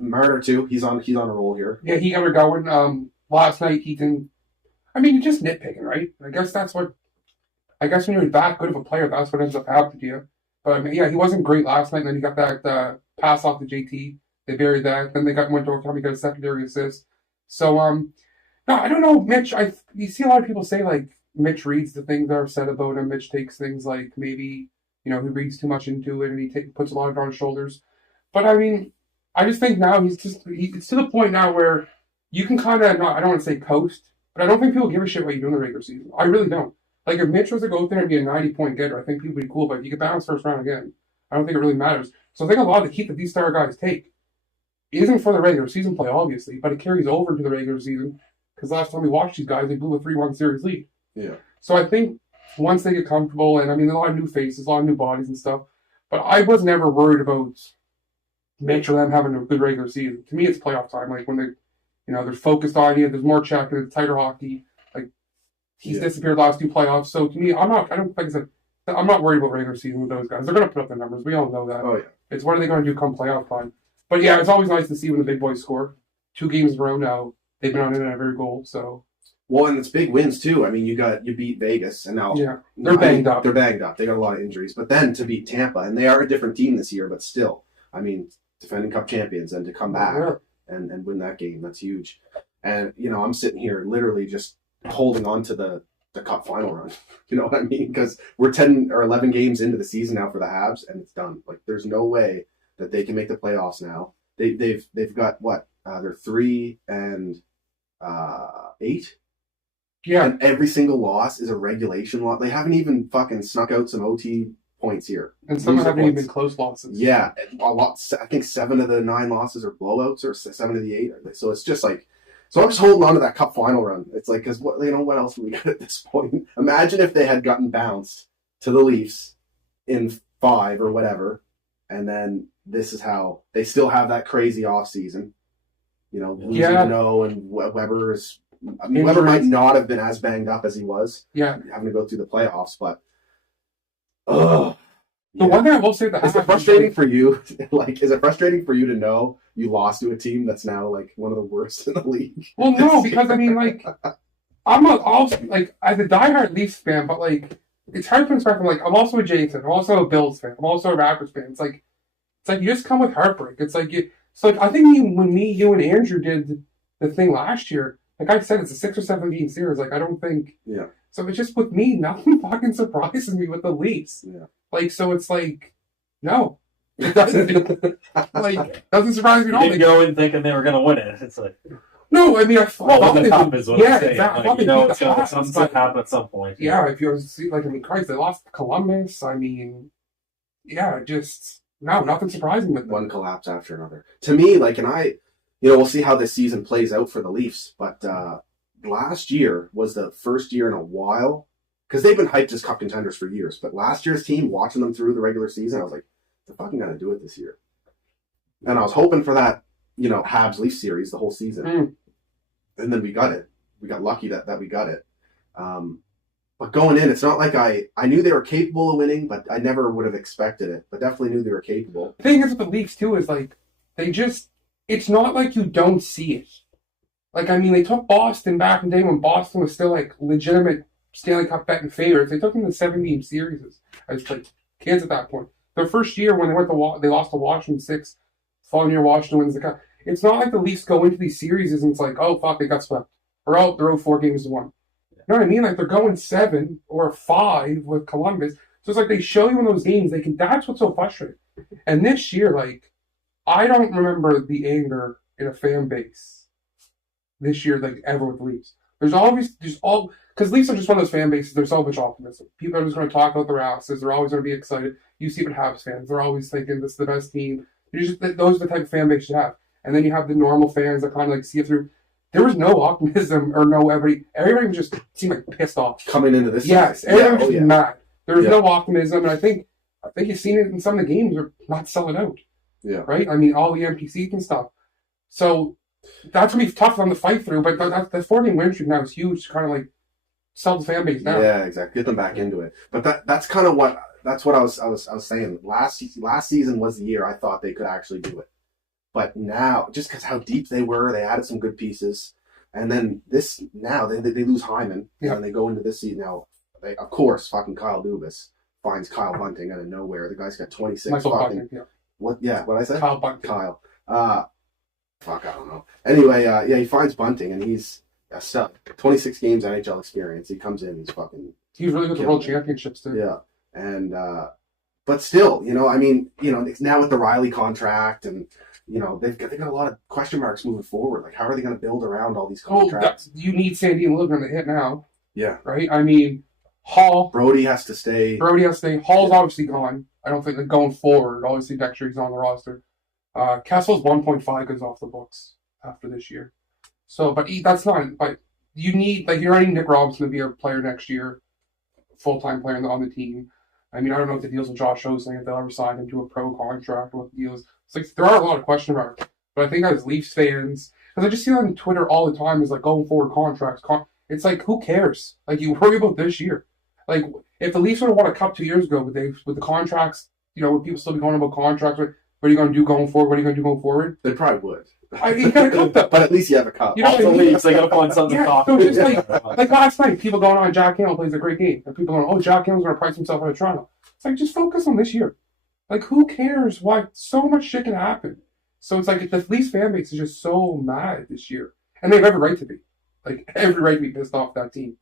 Marner too. He's on a roll here. Yeah, he got her going. Last night he didn't. I mean, you're just nitpicking, right? I guess that's what. I guess when you're that good of a player, that's what ends up happening to you. But I mean, yeah, he wasn't great last night. And then he got that pass off to JT. They buried that. Then they went to overtime. He got a secondary assist. So no, I don't know, Mitch. You see a lot of people say like Mitch reads the things that are said about him. Mitch takes things like maybe he reads too much into it and he puts a lot of it on his shoulders. But I mean, I just think now it's to the point now where you can kind of I don't want to say coast, but I don't think people give a shit what you do in the regular season. I really don't. Like if Mitch was to go there and be a 90-point getter, I think people would be cool. But if you could bounce first round again, I don't think it really matters. So I think a lot of the heat that these star guys take isn't for the regular season play, obviously, but it carries over into the regular season. Because last time we watched these guys, they blew a 3-1 series lead. Yeah. So I think once they get comfortable, and I mean, a lot of new faces, a lot of new bodies and stuff, but I was never worried about Mitch or them having a good regular season. To me, it's playoff time. Like when they're focused on you, there's more check, and it's tighter hockey. Like he's disappeared last two playoffs. So to me, I'm not worried about regular season with those guys. They're going to put up the numbers. We all know that. Oh yeah. It's what are they going to do come playoff time? But yeah, it's always nice to see when the big boys score. 2 games in a row now. They've been on in every goal, so. Well, and it's big wins too. I mean, you beat Vegas, and now they're banged up. They're banged up. They got a lot of injuries, but then to beat Tampa, and they are a different team this year, but still, I mean, defending Cup champions, and to come back and win that game, that's huge. And I'm sitting here literally just holding on to the Cup final run. You know what I mean? Because we're 10 or 11 games into the season now for the Habs, and it's done. Like, there's no way that they can make the playoffs now. They've got what? They're 3-8. Yeah. And every single loss is a regulation loss. They haven't even fucking snuck out some OT points here. And some haven't even been close losses. Yeah. A lot. I think 7 of the 9 losses are blowouts, or 7 of the 8. So it's just like, so I'm just holding on to that Cup final run. It's like, because what else do we got at this point? Imagine if they had gotten bounced to the Leafs in 5 or whatever, and then this is how they still have that crazy off season. Losing and Weber might not have been as banged up as he was. Yeah. Having to go through the playoffs, but the one thing I will say is it frustrating for you? Is it frustrating for you to know you lost to a team that's now like one of the worst in the league? Well, no, because I mean, like, I'm not also like as a diehard Leafs fan, but like it's hard to expect. I'm also a Jays fan. I'm also a Bills fan. I'm also a Raptors fan. It's like you just come with heartbreak. It's like I think when you and Andrew did the thing last year, like I said, it's a 6 or 7 game series. Like I don't think. Yeah. So it's just with me, nothing fucking surprises me with the Leafs. Yeah. Like so, it's like no, it doesn't. Doesn't surprise me at all. You didn't go in thinking they were going to win it. It's like. No, I mean, I thought the Cup is what I'm saying. Exactly. Like, it's going to happen at some point. Yeah, if you see, Christ, they lost to Columbus. I mean, yeah, just no, nothing surprising with them. One collapse after another. To me, we'll see how this season plays out for the Leafs, but last year was the first year in a while, because they've been hyped as Cup contenders for years, but last year's team, watching them through the regular season, I was like, they're fucking going to do it this year. And I was hoping for that, Habs Leafs series the whole season. And then we got it. We got lucky that we got it. But going in, it's not like I knew they were capable of winning, but I never would have expected it. But definitely knew they were capable. The thing is with the Leafs, too, is it's not like you don't see it. Like, I mean, they took Boston back in the day when Boston was still, legitimate Stanley Cup betting favorites. They took them to 7-game series as, kids at that point. Their first year when they lost to Washington 6, following year Washington wins the Cup. It's not like the Leafs go into these series and it's like, oh, fuck, they got swept. Or, oh, they're 4 games to 1. You know what I mean? Like, they're going 7 or 5 with Columbus. So it's like they show you in those games, that's what's so frustrating. And this year, I don't remember the anger in a fan base this year, ever with the Leafs. Because Leafs are just one of those fan bases, there's so much optimism. People are just going to talk about their asses. They're always going to be excited. You see it with Habs fans. They're always thinking this is the best team. Those are the type of fan base you have. And then you have the normal fans that kind of see it through. There was no optimism or no everybody was just seemed pissed off. Coming into this yes, everybody was just mad. There was no optimism, and I think you've seen it in some of the games. They're not selling out. Yeah. Right? I mean, all the empty seats and stuff. So that's going to be tough for them to fight through, but that 4-game win streak now is huge to kind of sell the fan base down. Yeah, exactly. Get them back into it. But that's kind of what I was saying. Last season was the year I thought they could actually do it. But now, just because how deep they were, they added some good pieces. And then now they lose Hyman, and they go into this season now. Of course, fucking Kyle Dubas finds Kyle Bunting out of nowhere. The guy's got 26 Michael fucking... Bunting, yeah. What? Yeah, what I said? Kyle Bunting. Kyle. Fuck, I don't know. Anyway, he finds Bunting, and he's a stud. 26 games NHL experience. He comes in, He's really good at the World Championships, too. Yeah. And, but still, it's now with the Riley contract, and, they've got a lot of question marks moving forward. Like, how are they going to build around all these contracts? You need Sandy and Liljegren to hit now. Yeah. Right? I mean, Hall. Brody has to stay. Hall's obviously gone. I don't think that going forward, obviously next year he's on the roster. Kessel's 1.5 goes off the books after this year. So, but that's not, but you need, like, you're not needing Nick Robinson to be a player next year, full-time player on the team. I mean, I don't know what the deals with Josh Osling, if they'll ever sign him to a pro contract or what the deal is. It's like, there are a lot of question marks. But I think as Leafs fans, because I just see on Twitter all the time is like going forward contracts. It's like, who cares? Like, you worry about this year. Like, if the Leafs would have won a cup 2 years ago with the contracts, with people still be going about contracts, what are you going to do going forward? What are you going to do going forward? They probably would. You got a cup, though. But at least you have a cup. You know what I mean? Leafs, they got to find something to talk so about. just like last night, people going on, Jack Campbell plays a great game. And people going, Jack Campbell's going to price himself out of Toronto. It's like, just focus on this year. Like, who cares? Why? So much shit can happen. So it's like, the Leafs fan base is just so mad this year. And they have every right to be. Like, every right to be pissed off that team.